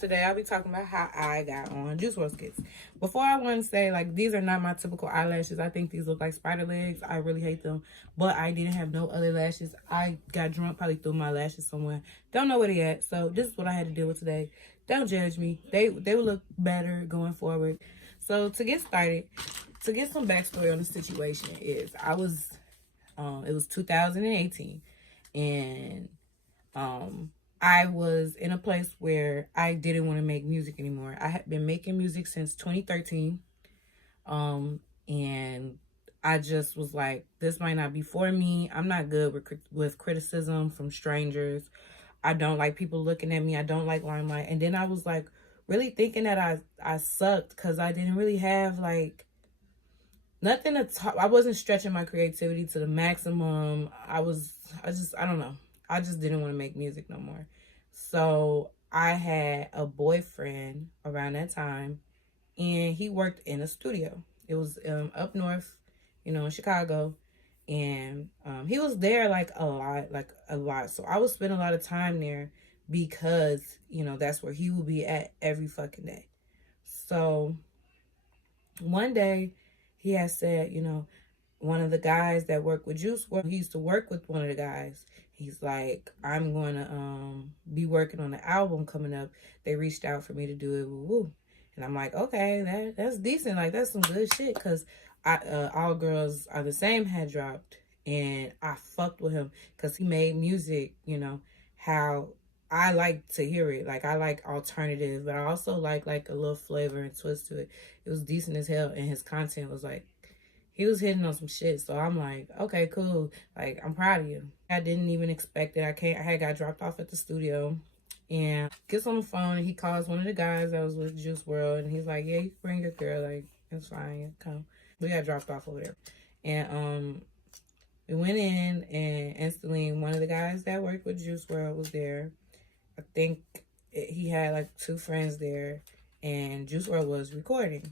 today I'll be talking about how I got on Juice WRLD skits. Before, I want to say, like, these are not my typical eyelashes. I think these look like spider legs. I really hate them, but I didn't have no other lashes. I got drunk, probably threw my lashes somewhere. Don't know where they at, so this is what I had to deal with today. Don't judge me. They will look better going forward. So to get started, to get some backstory on the situation is it was 2018, and I was in a place where I didn't want to make music anymore. I had been making music since 2013. And I just was like, this might not be for me. I'm not good with criticism from strangers. I don't like people looking at me. I don't like limelight. And then I was like really thinking that I sucked because I didn't really have like nothing to talk. I wasn't stretching my creativity to the maximum. I don't know. I just didn't want to make music no more. So I had a boyfriend around that time, and he worked in a studio. It was up north, in Chicago. And he was there like a lot. So I would spend a lot of time there because, that's where he would be at every fucking day. So one day he had said, one of the guys that worked with Juice WRLD, he used to work with one of the guys. He's like, I'm going to be working on the album coming up. They reached out for me to do it. Woo-woo. And I'm like, okay, that's decent. Like, that's some good shit. Because All Girls Are the Same had dropped. And I fucked with him because he made music, how I like to hear it. Like, I like alternative, but I also like a little flavor and twist to it. It was decent as hell. And his content was like, he was hitting on some shit. So I'm like, okay, cool. Like, I'm proud of you. I didn't even expect it. I had got dropped off at the studio and gets on the phone and he calls one of the guys that was with Juice WRLD, and he's like, yeah, you can bring your girl. Like, it's fine. Yeah, come. We got dropped off over there. And we went in, and instantly one of the guys that worked with Juice WRLD was there. I think he had like 2 friends there, and Juice WRLD was recording.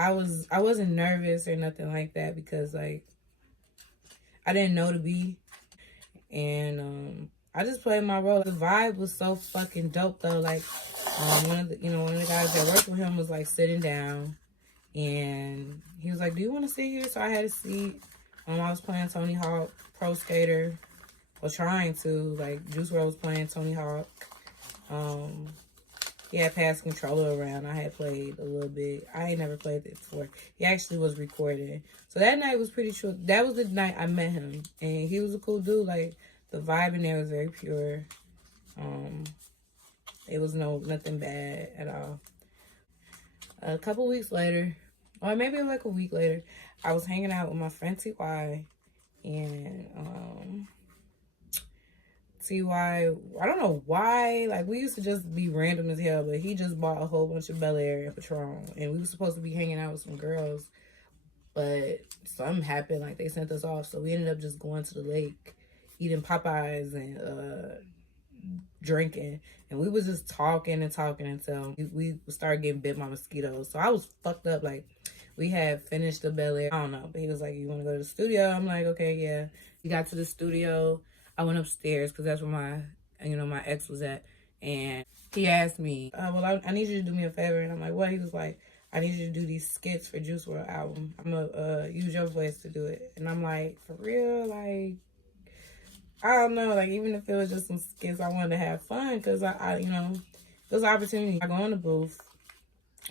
I wasn't nervous or nothing like that because like I didn't know to be, and I just played my role. The vibe was so fucking dope though. Like one of the guys that worked with him was like sitting down, and he was like, "Do you want to sit here?" So I had a seat. I was playing Tony Hawk Pro Skater, or trying to. Like Juice WRLD was playing Tony Hawk. He had passed controller around. I had played a little bit. I ain't never played it before. He actually was recording. So that night was pretty short. That was the night I met him. And he was a cool dude. Like, the vibe in there was very pure. It was nothing bad at all. A couple weeks later, or maybe like a week later, I was hanging out with my friend T.Y. And T.Y., I don't know why, like, we used to just be random as hell, but he just bought a whole bunch of Bel Air and Patron, and we were supposed to be hanging out with some girls, but something happened, like, they sent us off, so we ended up just going to the lake, eating Popeyes and drinking, and we was just talking until we started getting bit by mosquitoes. So I was fucked up. Like, we had finished the Bel Air, I don't know, but he was like, you want to go to the studio? I'm like, okay, yeah. We got to the studio. I went upstairs because that's where my ex was at. And he asked me, well, I need you to do me a favor. And I'm like, what? He was like, I need you to do these skits for Juice WRLD album. I'm going to use your voice to do it. And I'm like, for real? Like, I don't know. Like, even if it was just some skits, I wanted to have fun because, it was an opportunity. I go in the booth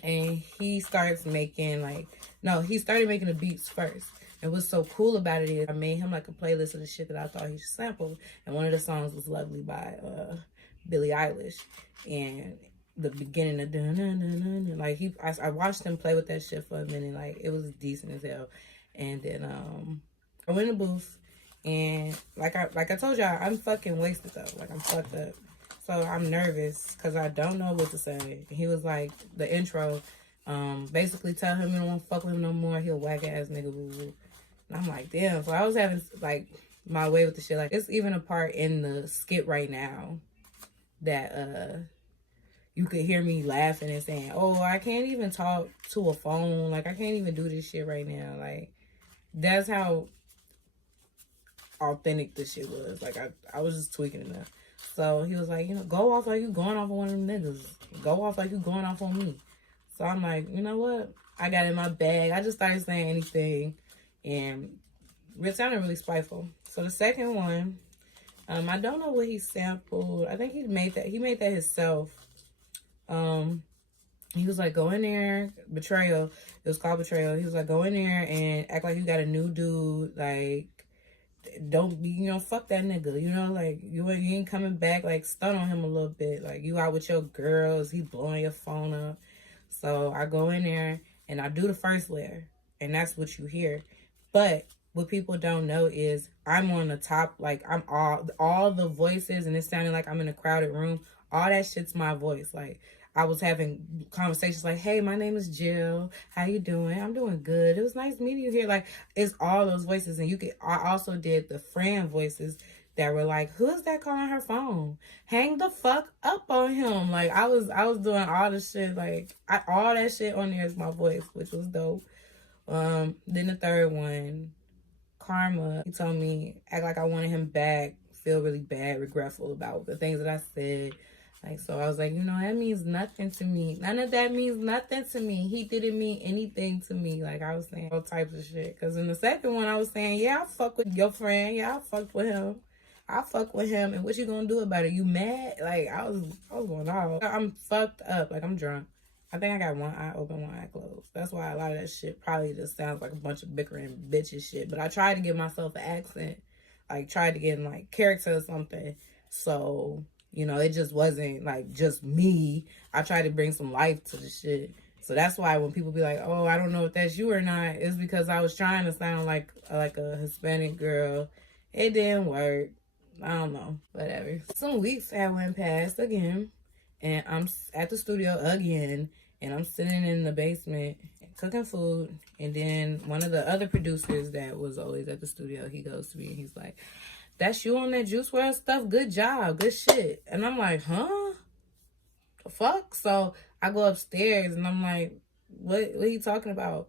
and he starts making, he started making the beats first. And what's so cool about it is I made him like a playlist of the shit that I thought he should sample. And one of the songs was Lovely by Billie Eilish. And the beginning of dun-dun-dun-dun, like I watched him play with that shit for a minute. Like, it was decent as hell. And then I went in the booth, and like I told y'all, I'm fucking wasted though. Like, I'm fucked up. So I'm nervous because I don't know what to say. And he was like, the intro, basically tell him you don't want to fuck with him no more. He'll whack ass nigga, boo boo. And I'm like, damn. So I was having, like, my way with the shit. Like, it's even a part in the skit right now that you could hear me laughing and saying, oh, I can't even talk to a phone. Like, I can't even do this shit right now. Like, that's how authentic this shit was. Like, I was just tweaking enough. So he was like, you know, go off like you going off on one of them niggas. Go off like you going off on me. So I'm like, you know what? I got in my bag. I just started saying anything, and it sounded really spiteful. So the second one, I don't know what he sampled. I think he made that himself. He was like, go in there, betrayal. It was called betrayal. He was like, go in there and act like you got a new dude. Like, don't be, you know, fuck that nigga. You know, like, you ain't coming back. Like, stun on him a little bit. Like, you out with your girls. He blowing your phone up. So I go in there and I do the first layer. And that's what you hear. But what people don't know is I'm on the top. Like, I'm all the voices, and it's sounding like I'm in a crowded room. All that shit's my voice. Like, I was having conversations like, hey, my name is Jill. How you doing? I'm doing good. It was nice meeting you here. Like, it's all those voices. And I also did the friend voices that were like, who's that calling her phone? Hang the fuck up on him. Like, I was doing all the shit. Like, all that shit on there is my voice, which was dope. Then the third one, Karma, he told me, act like I wanted him back, feel really bad, regretful about the things that I said. Like, so I was like, you know, that means nothing to me. None of that means nothing to me. He didn't mean anything to me. Like, I was saying all types of shit. Because in the second one, I was saying, yeah, I fuck with your friend. Yeah, I fuck with him. I fuck with him. And what you gonna do about it? You mad? Like, I was going off. I'm fucked up. Like, I'm drunk. I think I got one eye open, one eye closed. That's why a lot of that shit probably just sounds like a bunch of bickering bitches shit. But I tried to give myself an accent. Like, tried to get in, like, character or something. So, you know, it just wasn't, like, just me. I tried to bring some life to the shit. So that's why when people be like, oh, I don't know if that's you or not, it's because I was trying to sound like a Hispanic girl. It didn't work. I don't know. Whatever. Some weeks had went past again. And I'm at the studio again, and I'm sitting in the basement cooking food. And then one of the other producers that was always at the studio, he goes to me and he's like, that's you on that Juice WRLD stuff? Good job. Good shit. And I'm like, huh? The fuck? So I go upstairs and I'm like, what are you talking about?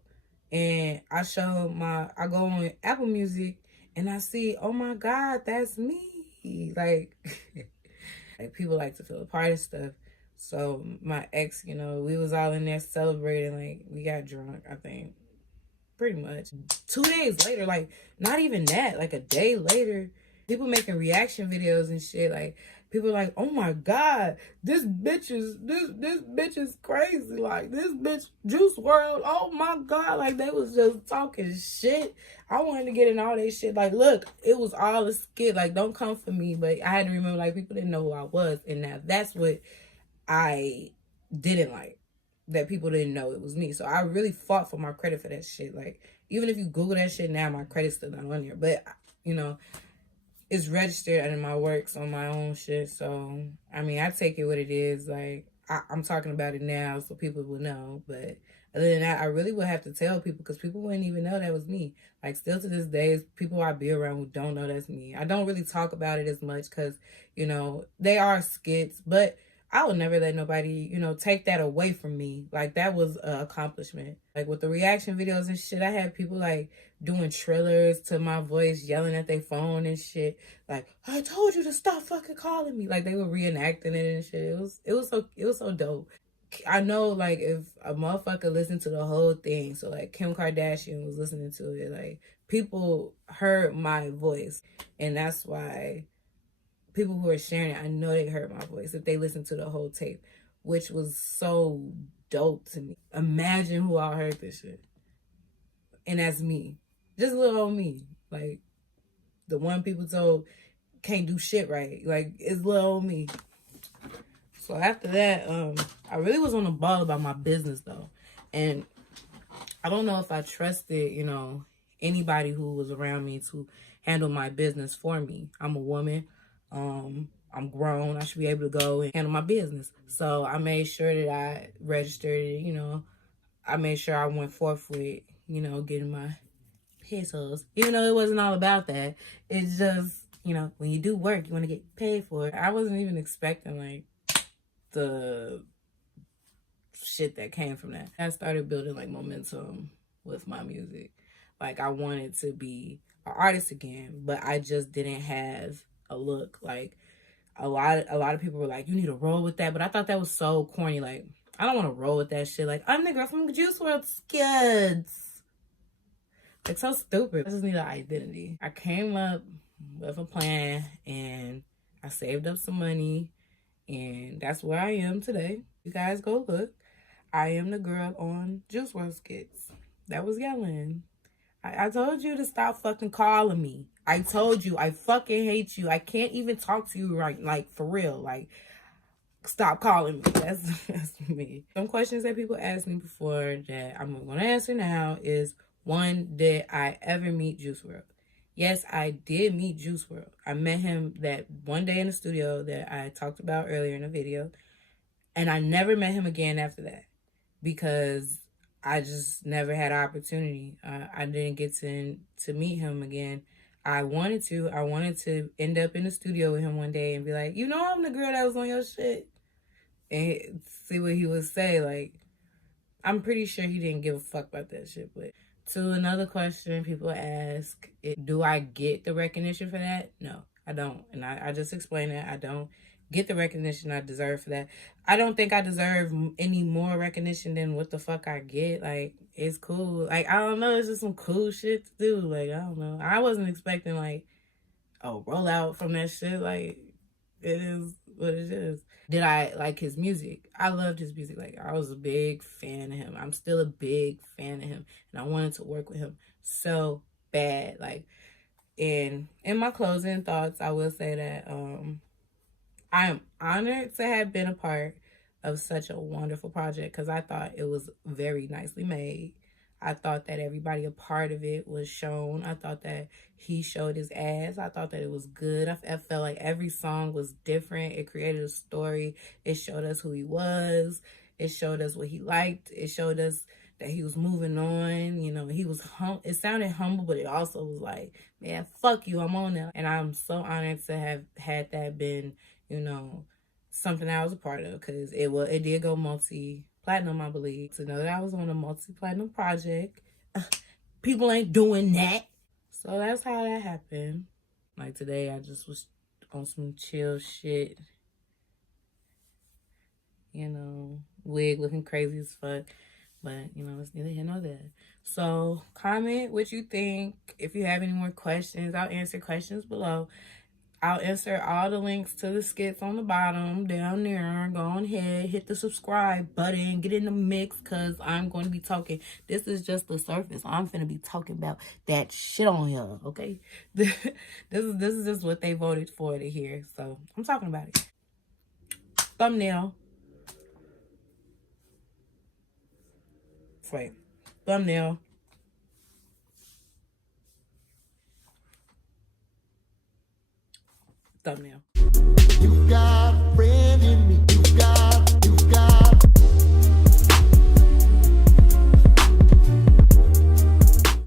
And I go on Apple Music and I see, oh my God, that's me. Like, like, people like to feel a part of stuff. So my ex, you know, we was all in there celebrating. Like, we got drunk, I think. Pretty much. 2 days later, like, not even that, like a day later, people making reaction videos and shit. Like, people like, oh my God, this bitch is crazy. Like, this bitch, Juice WRLD, oh my God. Like, they was just talking shit. I wanted to get in all that shit. Like, look, it was all a skit. Like, don't come for me. But I had to remember, like, people didn't know who I was. And now that's what I didn't like. That people didn't know it was me. So I really fought for my credit for that shit. Like, even if you Google that shit now, my credit's still not on there. But, you know, it's registered under my works on my own shit. So, I mean, I take it what it is. Like, I'm talking about it now so people will know. But other than that, I really would have to tell people because people wouldn't even know that was me. Like, still to this day, people I be around who don't know that's me. I don't really talk about it as much because, you know, they are skits. But I would never let nobody, you know, take that away from me. Like, that was an accomplishment. Like, with the reaction videos and shit, I had people, like, doing trillers to my voice, yelling at their phone and shit. Like, I told you to stop fucking calling me. Like, they were reenacting it and shit. It was so dope. I know, like, if a motherfucker listened to the whole thing, so, like, Kim Kardashian was listening to it, like, people heard my voice. And that's why people who are sharing it, I know they heard my voice if they listened to the whole tape, which was so dope to me. Imagine who all heard this shit. And that's me. Just little old me. Like, the one people told can't do shit right. Like, it's little old me. So after that, I really was on the ball about my business, though. And I don't know if I trusted, you know, anybody who was around me to handle my business for me. I'm a woman. I'm grown. I should be able to go and handle my business. So I made sure that I registered it, you know. I made sure I went forth with, you know, getting my pesos. Even though it wasn't all about that. It's just, you know, when you do work, you want to get paid for it. I wasn't even expecting, like, the shit that came from that. I started building, like, momentum with my music. Like, I wanted to be an artist again, but I just didn't have a look. Like, a lot of people were like, you need to roll with that. But I thought that was so corny. Like, I don't want to roll with that shit. Like, I'm the girl from Juice WRLD, Skits. Like, so stupid. I just need an identity. I came up with a plan and I saved up some money, and that's where I am today. You guys go look. I am the girl on Juice WRLD Skits that was yelling. I told you to stop fucking calling me. I told you, I fucking hate you. I can't even talk to you right, like, for real. Like, stop calling me. That's me. Some questions that people asked me before that I'm going to answer now is, one, did I ever meet Juice WRLD? Yes, I did meet Juice WRLD. I met him that one day in the studio that I talked about earlier in the video. And I never met him again after that because I just never had an opportunity. I didn't get to meet him again. I wanted to end up in the studio with him one day and be like, you know, I'm the girl that was on your shit. And see what he would say. Like, I'm pretty sure he didn't give a fuck about that shit. But to another question people ask, do I get the recognition for that? No, I don't. And I just explained that. I don't get the recognition I deserve for that. I don't think I deserve any more recognition than what the fuck I get. Like, it's cool. Like, I don't know. It's just some cool shit to do. Like, I don't know. I wasn't expecting, like, a rollout from that shit. Like, it is what it is. Did I like his music? I loved his music. Like, I was a big fan of him. I'm still a big fan of him. And I wanted to work with him so bad. Like, in my closing thoughts, I will say that I am honored to have been a part of such a wonderful project because I thought it was very nicely made. I thought that everybody a part of it was shown. I thought that he showed his ass. I thought that it was good. I felt like every song was different. It created a story. It showed us who he was. It showed us what he liked. It showed us that he was moving on. You know, he was it sounded humble, but it also was like, man, fuck you, I'm on now. And I'm so honored to have had that been, you know, something I was a part of because it did go multi-platinum, I believe. To know that I was on a multi-platinum project, people ain't doing that. So that's how that happened. Like today, I just was on some chill shit. You know, wig looking crazy as fuck. But, you know, it's neither here nor there. So comment what you think. If you have any more questions, I'll answer questions below. I'll insert all the links to the skits on the bottom down there. Go on ahead, hit the subscribe button, get in the mix because I'm going to be talking. This is just the surface. I'm going to be talking about that shit on here, okay? This is just what they voted for to hear. So I'm talking about it. Thumbnail. Wait. Thumbnail. Thumbnail. You got a friend.